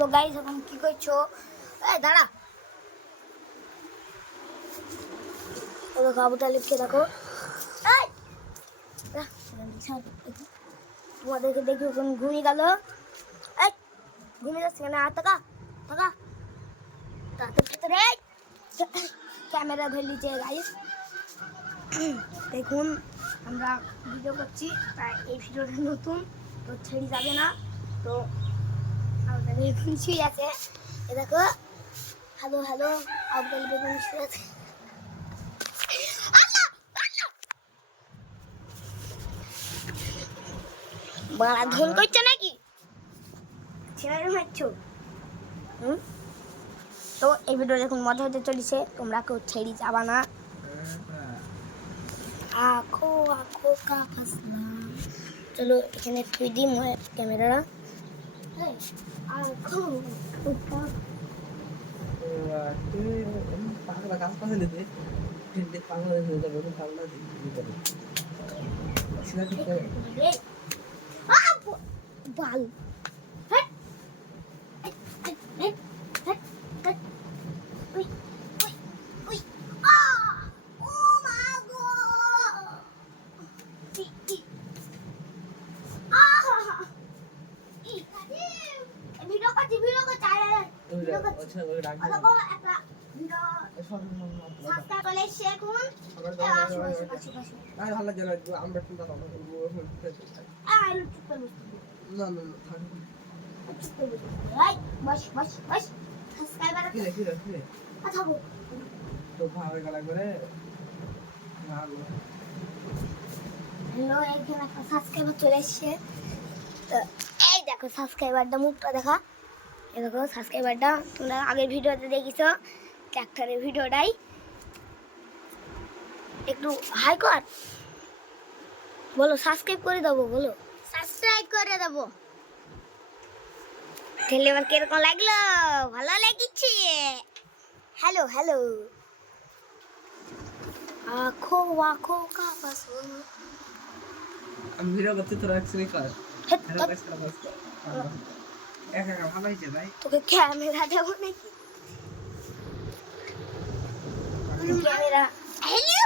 Hello guys, এখন কি করছো? এই দাঁড়া, দেখো আবু তালিবকে দেখো। এই তোমাদেরকে দেখি ওখানে ঘুমিয়ে গেল। এই ঘুমিয়ে যাচ্ছে কেন? আর টাকা টাকা তাড়াতাড়ি ক্যামেরা ধরে নিচে গাইস। দেখুন আমরা ভিডিও করছি, তাই এই ভিডিওটা নতুন তো ছেড়ে যাবে না। তো আমাদের বেগুন শুয়ে আছে, এ দেখো। হ্যালো হ্যালো, আমাদের বেগুন শুয়ে আছে। বাড়া ধন করছো নাকি? ছেড়ে মারছো? তো এই ভিডিও দেখুন, মজা হতে চলেছে, তোমরা কেউ ছেড়ে যাবা না। আঁখো আঁখো কা ফাসলা, চলো এখানে থুই দিই ক্যামেরা। আঁখো আঁখো কা পাগলা কাজ করে দিতে পাগলা হয়ে যাবে পাগলা দিতে সেটা ঠিক করে বাল ভিডিও করছি চলে এসছে। তো এই দেখো সাবস্ক্রাইবারটা, মুখটা দেখা, এই দেখো সাবস্ক্রাইবারটা। তোমরা আগের ভিডিওতে দেখিছো ট্র্যাক্টরের ভিডিওটাই। একটু হাই কর, বলো সাবস্ক্রাইব করে দেবো, বলো সাবস্ক্রাইব করে দেবো। তাহলে এবার কিরকম লাগলো? ভালো লেগেছে? হ্যালো হ্যালো, আঁখো আঁখো কা ফাসলা। আমি ভিডিও করতে তোরা অ্যাকচুয়ালি কর একা একা ভালো হয়েছে ভাই। তোকে ক্যামেরা দেবো নাকি? ক্যামেরা হ্যালো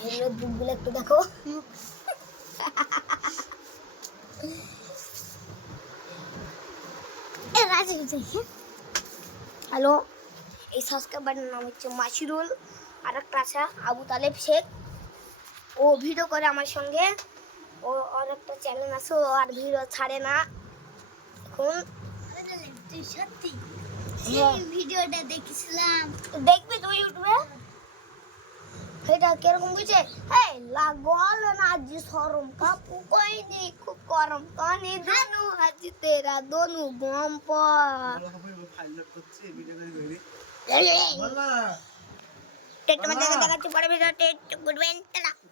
হ্যালো, দুধগুলো একটু দেখো। হ্যালো, এই সাবস্ক্রাইবারের নাম হচ্ছে মাশিরুল, আর একটা আছে আবু তালেব শেখ। ও ভিডিও করে আমার সঙ্গে, ও আর একটা চ্যানেল আছে, ও আর ভিডিও ছাড়ে না এখন। তুই সত্যি ভিডিওটা দেখেছিলাম, দেখবি তুই ইউটিউবে। এটা কিরকম বুঝছে? এই লাগল না আজি শরম কাপু কই নি খুব গরম কানে ধনু আজি তেরা দনু বম পর ফাইল লোড করছি ভিডিও করে বল না টেক তোমাদের দেখাচ্ছি পরে ভিডিওতে, গুড বেন।